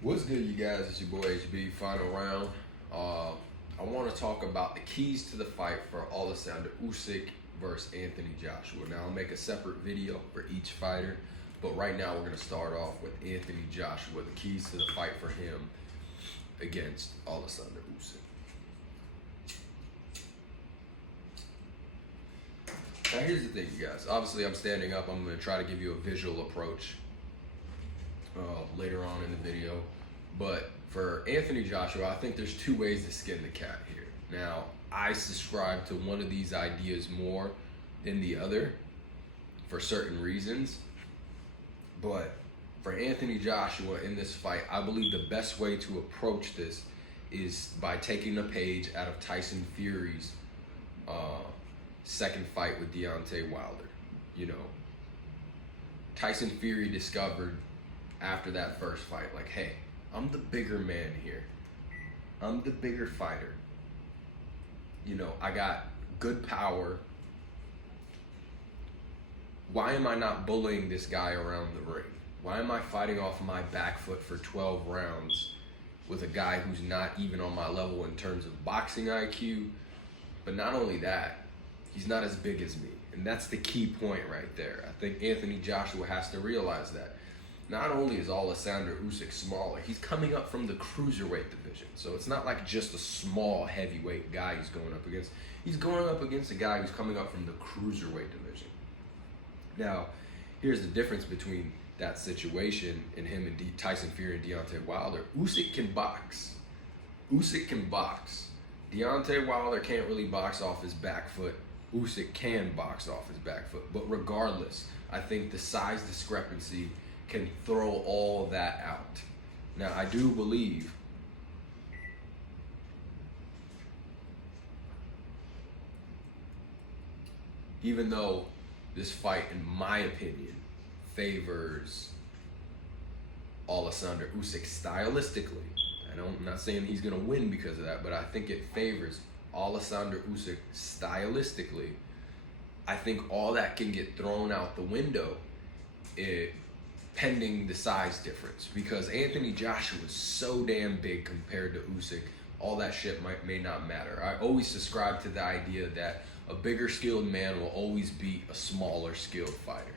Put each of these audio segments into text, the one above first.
What's good, you guys? It's your boy HB, final round. I want to talk about the keys to the fight for Oleksandr Usyk versus Anthony Joshua. Now, I'll make a separate video for each fighter, but right now we're going to start off with Anthony Joshua, the keys to the fight for him against Oleksandr Usyk. Now, here's the thing, you guys. Obviously, I'm standing up. I'm going to try to give you a visual approach later on in the video. But for Anthony Joshua, I think there's two ways to skin the cat here. Now, I subscribe to one of these ideas more than the other for certain reasons. But for Anthony Joshua in this fight, I believe the best way to approach this is by taking a page out of Tyson Fury's second fight with Deontay Wilder. You know, Tyson Fury discovered after that first fight, like, hey, I'm the bigger man here. I'm the bigger fighter. You know, I got good power. Why am I not bullying this guy around the ring? Why am I fighting off my back foot for 12 rounds with a guy who's not even on my level in terms of boxing IQ? But not only that, he's not as big as me. And that's the key point right there. I think Anthony Joshua has to realize that. Not only is Oleksandr Usyk smaller, he's coming up from the cruiserweight division. So it's not like just a small heavyweight guy he's going up against. He's going up against a guy who's coming up from the cruiserweight division. Now, here's the difference between that situation and him and Tyson Fury and Deontay Wilder. Usyk can box. Usyk can box. Deontay Wilder can't really box off his back foot. Usyk can box off his back foot. But regardless, I think the size discrepancy can throw all that out. Now, I do believe even though this fight, in my opinion, favors Oleksandr Usyk stylistically, I'm not saying he's going to win because of that, but I think it favors Oleksandr Usyk stylistically. I think all that can get thrown out the window pending the size difference, because Anthony Joshua is so damn big compared to Usyk. All that shit may not matter. I always subscribe to the idea that a bigger skilled man will always beat a smaller skilled fighter.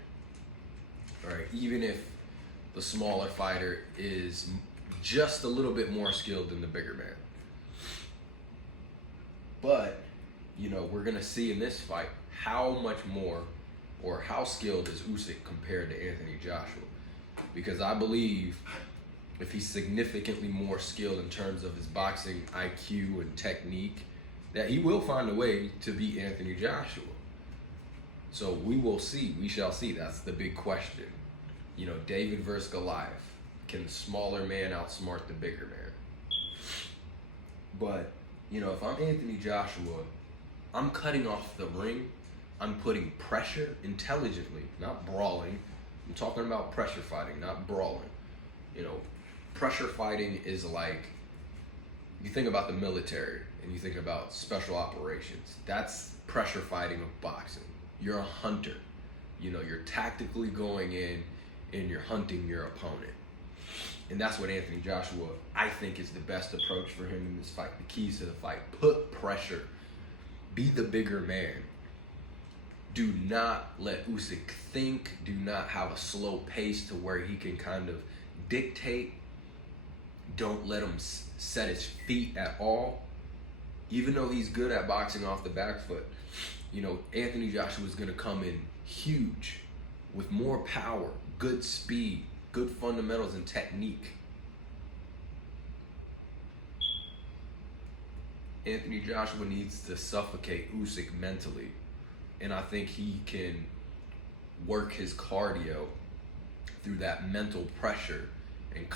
All right, even if the smaller fighter is just a little bit more skilled than the bigger man. But, you know, we're gonna see in this fight how much more or how skilled is Usyk compared to Anthony Joshua. Because I believe if he's significantly more skilled in terms of his boxing IQ and technique, that he will find a way to beat Anthony Joshua. So we will see. We shall see. That's the big question. You know, David versus Goliath. Can the smaller man outsmart the bigger man? But, you know, if I'm Anthony Joshua, I'm cutting off the ring. I'm putting pressure intelligently, not brawling. I'm talking about pressure fighting, not brawling. You know, pressure fighting is like, you think about the military and you think about special operations. That's pressure fighting of boxing. You're a hunter. You know, you're tactically going in and you're hunting your opponent. And that's what Anthony Joshua, I think, is the best approach for him in this fight. The keys to the fight: put pressure. Be the bigger man. Do not let Usyk think. Do not have a slow pace to where he can kind of dictate. Don't let him set his feet at all. Even though he's good at boxing off the back foot, you know, Anthony Joshua is going to come in huge with more power, good speed, good fundamentals and technique. Anthony Joshua needs to suffocate Usyk mentally. And I think he can work his cardio through that mental pressure and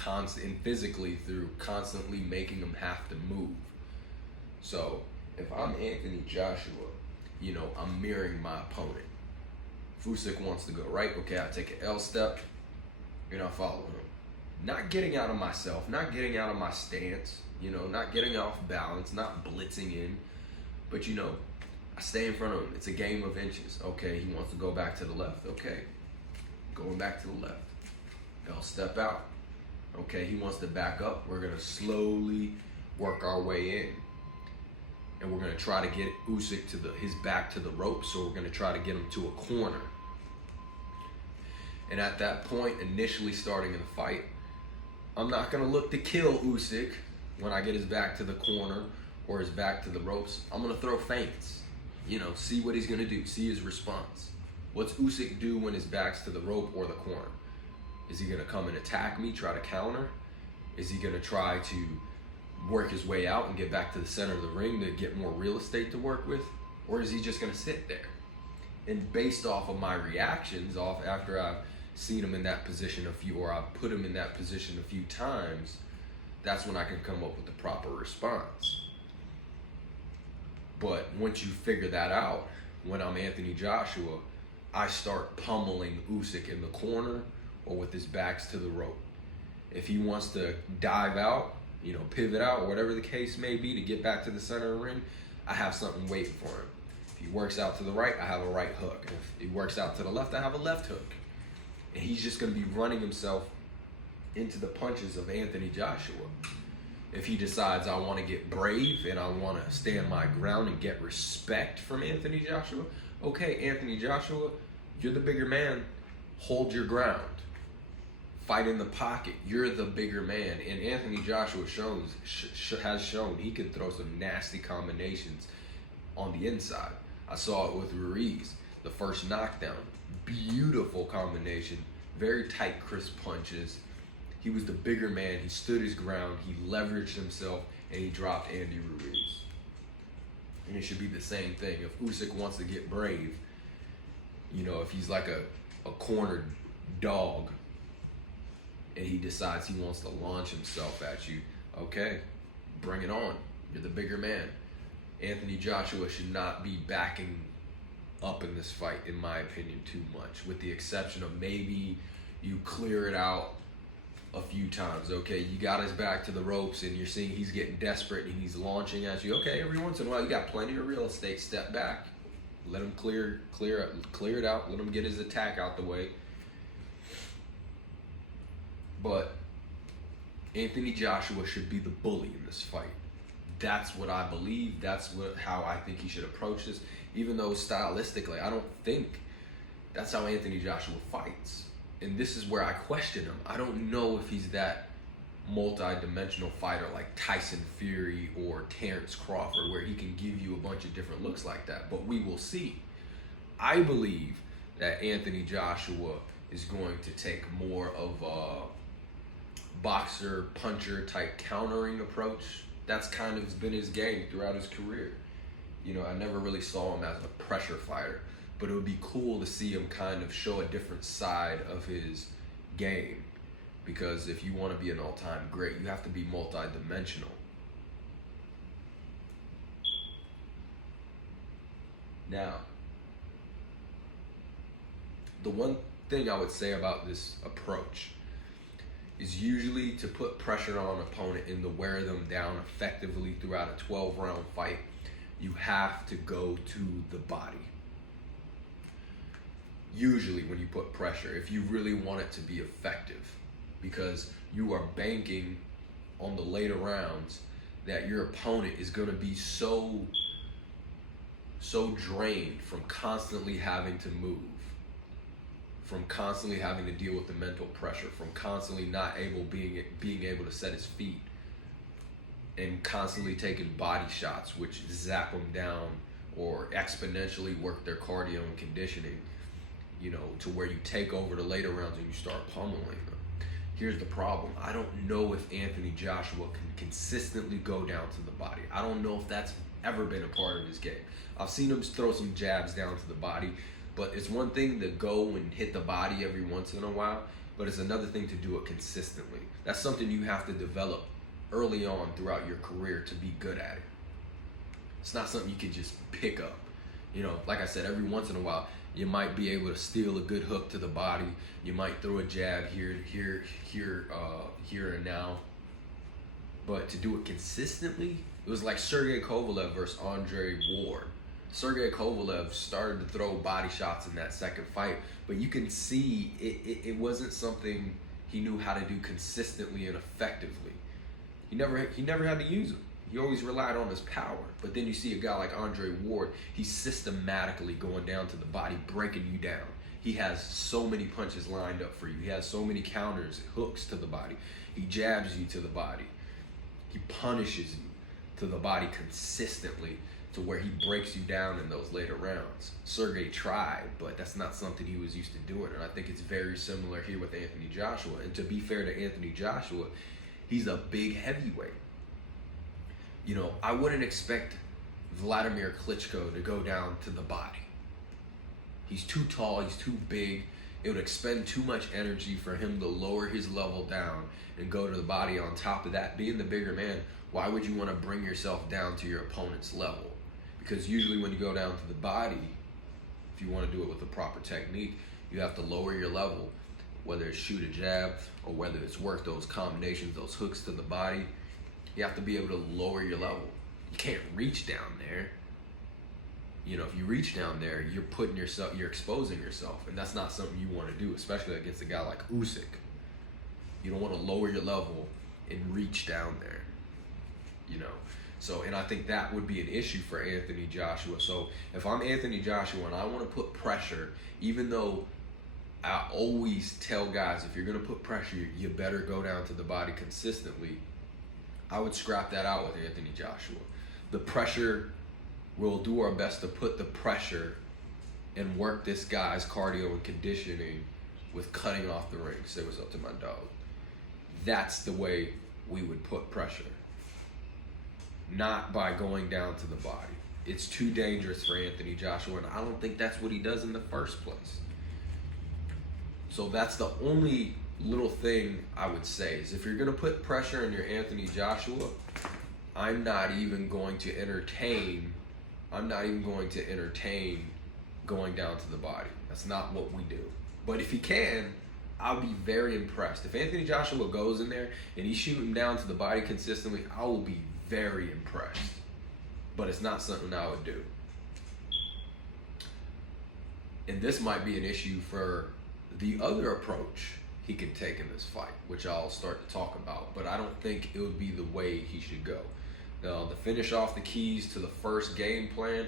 physically through constantly making him have to move. So if I'm Anthony Joshua, you know, I'm mirroring my opponent. If Usyk wants to go right, okay, I take an L step and I follow him. Not getting out of myself, not getting out of my stance, you know, not getting off balance, not blitzing in, but, you know, I stay in front of him. It's a game of inches. Okay, he wants to go back to the left. Okay, going back to the left. I'll step out. Okay, he wants to back up. We're gonna slowly work our way in, and we're gonna try to get Usyk to his back to the rope. So we're gonna try to get him to a corner. And at that point, initially starting in the fight, I'm not gonna look to kill Usyk when I get his back to the corner or his back to the ropes. I'm gonna throw feints. See what he's gonna do. See his response. What's Usyk do when his back's to the rope or the corner? Is he gonna come and attack me, try to counter? Is he gonna try to work his way out and get back to the center of the ring to get more real estate to work with? Or is he just gonna sit there? And based off of my reactions, after I've seen him in that position or I've put him in that position a few times, that's when I can come up with the proper response. But once you figure that out, when I'm Anthony Joshua, I start pummeling Usyk in the corner or with his backs to the rope. If he wants to dive out, pivot out, whatever the case may be, to get back to the center of the ring, I have something waiting for him. If he works out to the right, I have a right hook. If he works out to the left, I have a left hook. And he's just going to be running himself into the punches of Anthony Joshua. If he decides I want to get brave and I want to stand my ground and get respect from Anthony Joshua, okay, Anthony Joshua, you're the bigger man. Hold your ground. Fight in the pocket. You're the bigger man. And Anthony Joshua has shown he can throw some nasty combinations on the inside. I saw it with Ruiz. The first knockdown. Beautiful combination. Very tight, crisp punches. He was the bigger man. He stood his ground. He leveraged himself, and he dropped Andy Ruiz. And it should be the same thing. If Usyk wants to get brave, if he's like a cornered dog and he decides he wants to launch himself at you, okay, bring it on. You're the bigger man. Anthony Joshua should not be backing up in this fight, in my opinion, too much, with the exception of maybe you clear it out a few times. Okay, you got his back to the ropes and you're seeing he's getting desperate and he's launching at you. Okay, every once in a while you got plenty of real estate. Step back, let him clear it out. Let him get his attack out the way. But Anthony Joshua should be the bully in this fight. That's what I believe. That's how I think he should approach this. Even though stylistically, I don't think that's how Anthony Joshua fights. And this is where I question him. I don't know if he's that multi-dimensional fighter like Tyson Fury or Terrence Crawford, where he can give you a bunch of different looks like that. But we will see. I believe that Anthony Joshua is going to take more of a boxer, puncher type countering approach. That's kind of been his game throughout his career. I never really saw him as a pressure fighter, but it would be cool to see him kind of show a different side of his game, because if you want to be an all-time great, you have to be multi-dimensional. Now, the one thing I would say about this approach is usually to put pressure on an opponent and to wear them down effectively throughout a 12-round fight, you have to go to the body. Usually when you put pressure, if you really want it to be effective, because you are banking on the later rounds that your opponent is going to be so drained from constantly having to move, from constantly having to deal with the mental pressure, from constantly not being able to set his feet, and constantly taking body shots which zap them down or exponentially work their cardio and conditioning, to where you take over the later rounds and you start pummeling them. Here's the problem. I don't know if Anthony Joshua can consistently go down to the body. I don't know if that's ever been a part of his game. I've seen him throw some jabs down to the body, but it's one thing to go and hit the body every once in a while, but it's another thing to do it consistently. That's something you have to develop early on throughout your career to be good at it. It's not something you can just pick up. Like I said, every once in a while, you might be able to steal a good hook to the body. You might throw a jab here and now. But to do it consistently, it was like Sergey Kovalev versus Andre Ward. Sergey Kovalev started to throw body shots in that second fight, but you can see it wasn't something he knew how to do consistently and effectively. He never had to use them. He always relied on his power. But then you see a guy like Andre Ward, he's systematically going down to the body, breaking you down. He has so many punches lined up for you. He has so many counters, hooks to the body. He jabs you to the body. He punishes you to the body consistently to where he breaks you down in those later rounds. Sergey tried, but that's not something he was used to doing. And I think it's very similar here with Anthony Joshua. And to be fair to Anthony Joshua, he's a big heavyweight. You know, I wouldn't expect Vladimir Klitschko to go down to the body. He's too tall, he's too big. It would expend too much energy for him to lower his level down and go to the body. On top of that, being the bigger man, why would you want to bring yourself down to your opponent's level? Because usually when you go down to the body, if you want to do it with the proper technique, you have to lower your level, whether it's shoot a jab or whether it's work those combinations, those hooks to the body. You have to be able to lower your level. You can't reach down there. You know, if you reach down there, you're exposing yourself, and that's not something you want to do, especially against a guy like Usyk. You don't want to lower your level and reach down there, you know. So, and I think that would be an issue for Anthony Joshua. So if I'm Anthony Joshua and I want to put pressure, even though I always tell guys, if you're going to put pressure, you better go down to the body consistently, I would scrap that out with Anthony Joshua. The pressure, we'll do our best to put the pressure and work this guy's cardio and conditioning with cutting off the ring. Say what's up to my dog. That's the way we would put pressure. Not by going down to the body. It's too dangerous for Anthony Joshua, and I don't think that's what he does in the first place. So that's the only little thing I would say is if you're going to put pressure on your Anthony Joshua, I'm not even going to entertain going down to the body. That's not what we do. But if he can, I'll be very impressed. If Anthony Joshua goes in there and he's shooting down to the body consistently, I will be very impressed. But it's not something I would do. And this might be an issue for the other approach he could take in this fight, which I'll start to talk about. But I don't think it would be the way he should go. Now, to finish off the keys to the first game plan,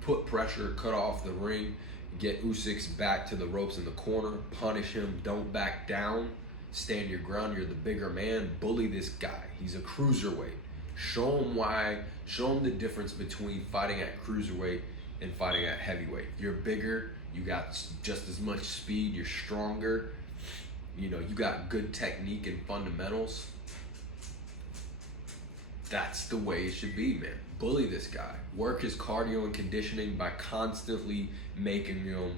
put pressure, cut off the ring, get Usyk's back to the ropes in the corner, punish him, don't back down, stand your ground, you're the bigger man, bully this guy. He's a cruiserweight. Show him the difference between fighting at cruiserweight and fighting at heavyweight. You're bigger, you got just as much speed, you're stronger, you know, you got good technique and fundamentals. That's the way it should be, man. Bully this guy. Work his cardio and conditioning by constantly making him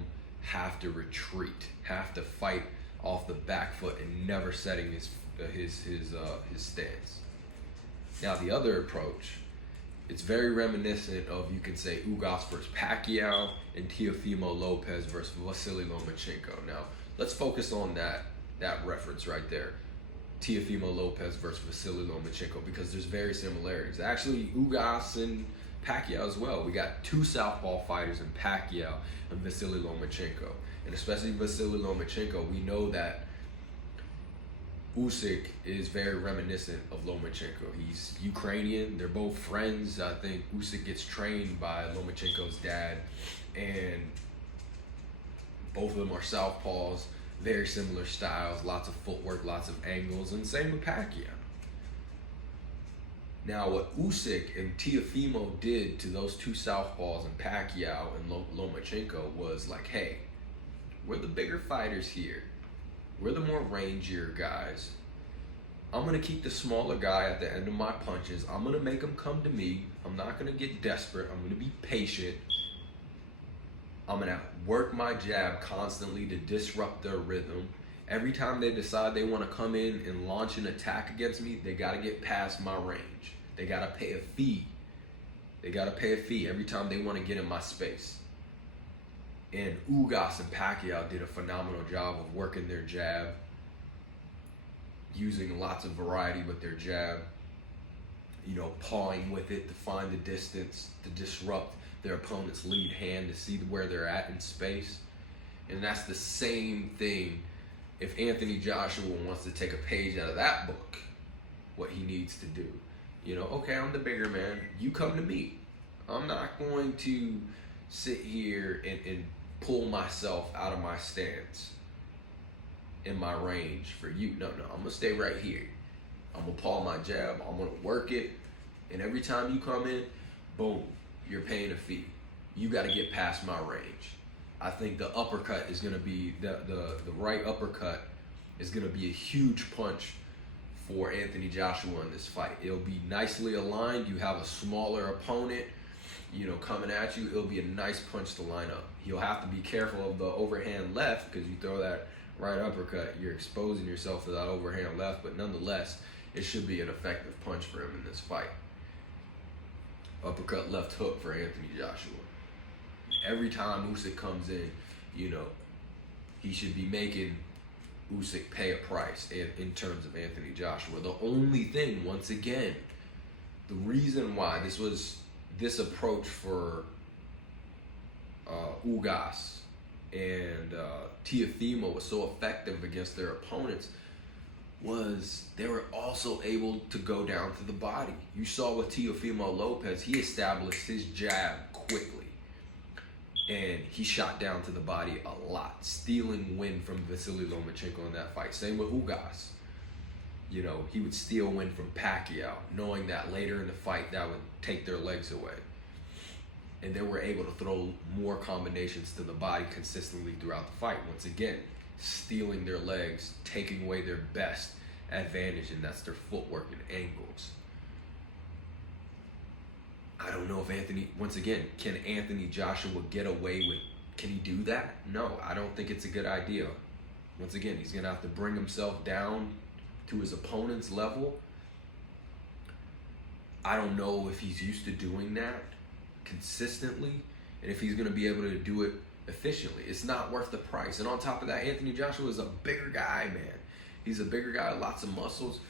have to retreat, have to fight off the back foot and never setting his stance. Now the other approach, it's very reminiscent of, you can say, Ugas versus Pacquiao and Teofimo Lopez versus Vasily Lomachenko. Now let's focus on that reference right there. Teofimo Lopez versus Vasily Lomachenko, because there's very similarities. Actually, Ugas and Pacquiao as well. We got two southpaw fighters in Pacquiao and Vasily Lomachenko. And especially Vasily Lomachenko, we know that Usyk is very reminiscent of Lomachenko. He's Ukrainian. They're both friends. I think Usyk gets trained by Lomachenko's dad, and both of them are southpaws. Very similar styles, lots of footwork, lots of angles, and same with Pacquiao. Now, what Usyk and Teofimo did to those two southpaws and Pacquiao and Lomachenko was like, hey, we're the bigger fighters here. We're the more rangier guys. I'm going to keep the smaller guy at the end of my punches. I'm going to make him come to me. I'm not going to get desperate. I'm going to be patient. I'm going to work my jab constantly to disrupt their rhythm. Every time they decide they want to come in and launch an attack against me, they got to get past my range. They got to pay a fee. They got to pay a fee every time they want to get in my space. And Ugas and Pacquiao did a phenomenal job of working their jab, using lots of variety with their jab, you know, pawing with it to find the distance, to disrupt their opponent's lead hand, to see where they're at in space. And that's the same thing if Anthony Joshua wants to take a page out of that book, what he needs to do. Okay, I'm the bigger man. You come to me. I'm not going to sit here and pull myself out of my stance in my range for you. No, I'm going to stay right here. I'm going to paw my jab. I'm going to work it. And every time you come in, boom, you're paying a fee. You got to get past my range. I think the uppercut is going to be, the right uppercut is going to be a huge punch for Anthony Joshua in this fight. It'll be nicely aligned. You have a smaller opponent, coming at you. It'll be a nice punch to line up. He'll have to be careful of the overhand left, because you throw that right uppercut, you're exposing yourself to that overhand left, but nonetheless, it should be an effective punch for him in this fight. Uppercut left hook for Anthony Joshua. Every time Usyk comes in, he should be making Usyk pay a price in terms of Anthony Joshua. The only thing, once again, the reason why this approach for Ugas and Teofimo was so effective against their opponents was they were also able to go down to the body. You saw with Teofimo Lopez, he established his jab quickly, and he shot down to the body a lot, stealing win from Vasily Lomachenko in that fight. Same with Ugas. He would steal win from Pacquiao, knowing that later in the fight that would take their legs away. And they were able to throw more combinations to the body consistently throughout the fight. Once again, stealing their legs, taking away their best advantage, and that's their footwork and angles. I don't know if can Anthony Joshua get away with, can he do that? No, I don't think it's a good idea. Once again, he's going to have to bring himself down to his opponent's level. I don't know if he's used to doing that consistently, and if he's going to be able to do it efficiently. It's not worth the price. And on top of that, Anthony Joshua is a bigger guy, man. He's a bigger guy, lots of muscles.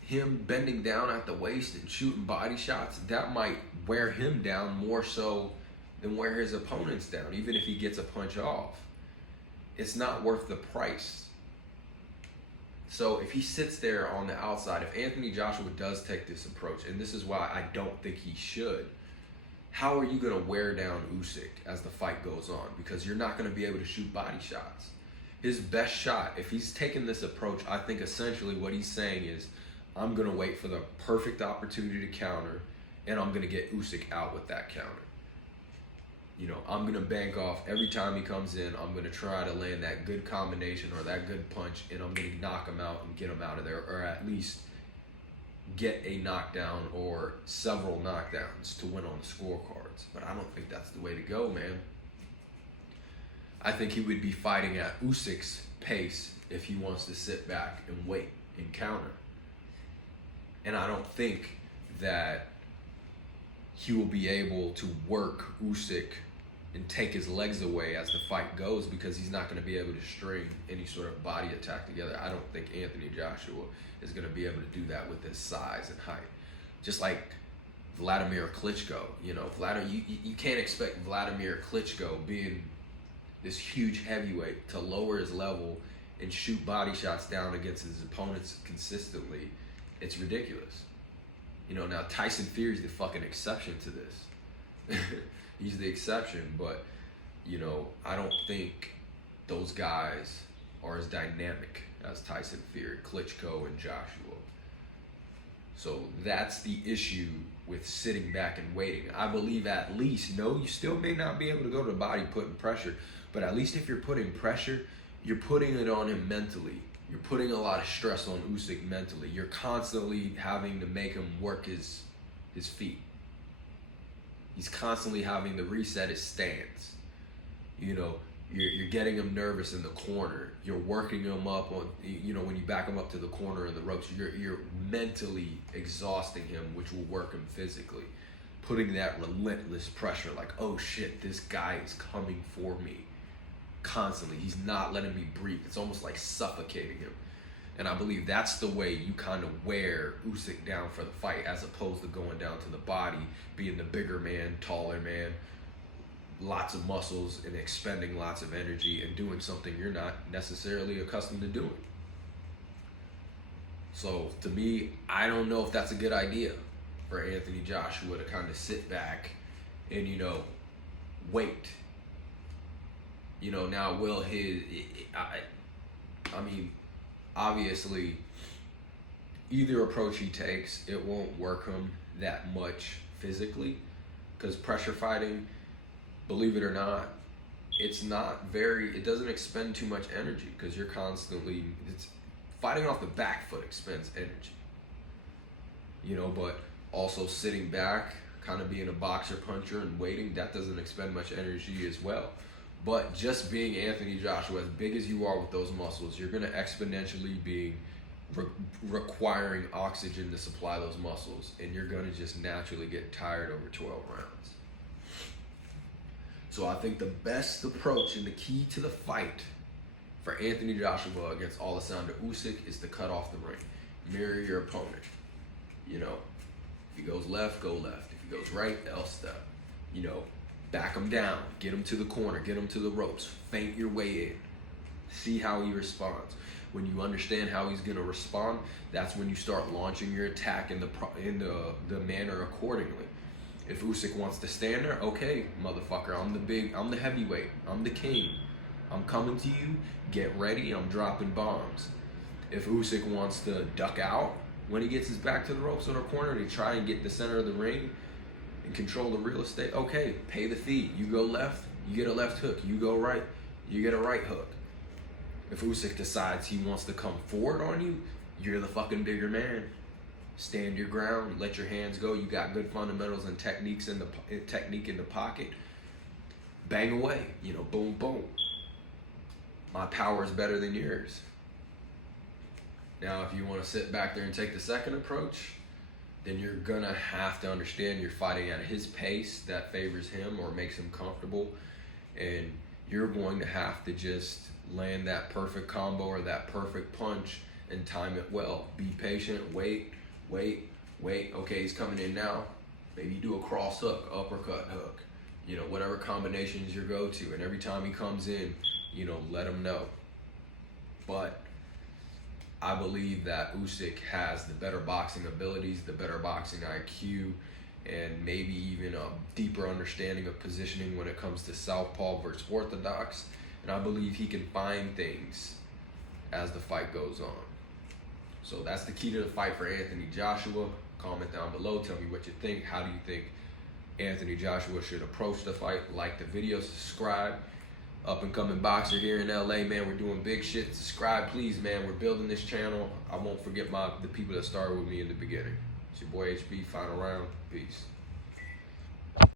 Him bending down at the waist and shooting body shots, that might wear him down more so than wear his opponents down, even if he gets a punch off. It's not worth the price. So if he sits there on the outside, if Anthony Joshua does take this approach, and this is why I don't think he should, how are you going to wear down Usyk as the fight goes on? Because you're not going to be able to shoot body shots. His best shot, if he's taking this approach, I think essentially what he's saying is, I'm going to wait for the perfect opportunity to counter, and I'm going to get Usyk out with that counter. I'm going to bank off every time he comes in. I'm going to try to land that good combination or that good punch, and I'm going to knock him out and get him out of there, or at least get a knockdown or several knockdowns to win on the scorecards. But I don't think that's the way to go, man. I think he would be fighting at Usyk's pace if he wants to sit back and wait and counter. And I don't think that he will be able to work Usyk and take his legs away as the fight goes, because he's not going to be able to string any sort of body attack together. I don't think Anthony Joshua is going to be able to do that with his size and height. Just like Vladimir Klitschko, you can't expect Vladimir Klitschko, being this huge heavyweight, to lower his level and shoot body shots down against his opponents consistently. It's ridiculous. Now Tyson Fury's the fucking exception to this. He's the exception, but, I don't think those guys are as dynamic as Tyson Fury, Klitschko, and Joshua. So that's the issue with sitting back and waiting. I believe at least, no, you still may not be able to go to the body putting pressure, but at least if you're putting pressure, you're putting it on him mentally. You're putting a lot of stress on Usyk mentally. You're constantly having to make him work his feet. He's constantly having to reset his stance. You're getting him nervous in the corner. You're working him up on, when you back him up to the corner in the ropes, you're mentally exhausting him, which will work him physically. Putting that relentless pressure, like, oh shit, this guy is coming for me. Constantly. He's not letting me breathe. It's almost like suffocating him. And I believe that's the way you kind of wear Usyk down for the fight, as opposed to going down to the body, being the bigger man, taller man, lots of muscles and expending lots of energy and doing something you're not necessarily accustomed to doing. So to me, I don't know if that's a good idea for Anthony Joshua to kind of sit back and, wait. Now will I mean, obviously, either approach he takes, it won't work him that much physically, because pressure fighting, believe it or not, it doesn't expend too much energy, because you're constantly, fighting off the back foot expends energy. But also sitting back, kind of being a boxer puncher and waiting, that doesn't expend much energy as well. But just being Anthony Joshua, as big as you are with those muscles, you're going to exponentially be requiring oxygen to supply those muscles, and you're going to just naturally get tired over 12 rounds. So I think the best approach and the key to the fight for Anthony Joshua against Oleksandr Usyk is to cut off the ring. Mirror your opponent. If he goes left, go left. If he goes right, L step. Back him down, get him to the corner, get him to the ropes, feint your way in, see how he responds. When you understand how he's going to respond, that's when you start launching your attack in the manner accordingly. If Usyk wants to stand there, okay, motherfucker, I'm the heavyweight, I'm the king. I'm coming to you, get ready, I'm dropping bombs. If Usyk wants to duck out when he gets his back to the ropes or the corner to try and get the center of the ring and control the real estate, okay, pay the fee. You go left, you get a left hook. You go right, you get a right hook. If Usyk decides he wants to come forward on you, you're the fucking bigger man. Stand your ground, let your hands go. You got good fundamentals and technique in the pocket. Bang away, boom, boom. My power is better than yours. Now, if you want to sit back there and take the second approach, then you're gonna have to understand you're fighting at his pace that favors him or makes him comfortable, and you're going to have to just land that perfect combo or that perfect punch and time it well. Be patient, wait. Okay, he's coming in now. Maybe do a cross hook, uppercut hook, whatever combination is your go-to, and every time he comes in, let him know. But I believe that Usyk has the better boxing abilities, the better boxing IQ, and maybe even a deeper understanding of positioning when it comes to southpaw versus orthodox. And I believe he can find things as the fight goes on. So that's the key to the fight for Anthony Joshua. Comment down below. Tell me what you think. How do you think Anthony Joshua should approach the fight? Like the video, subscribe. Up and coming boxer here in LA, man. We're doing big shit. Subscribe, please, man. We're building this channel. I won't forget the people that started with me in the beginning. It's your boy HB. Final round. Peace.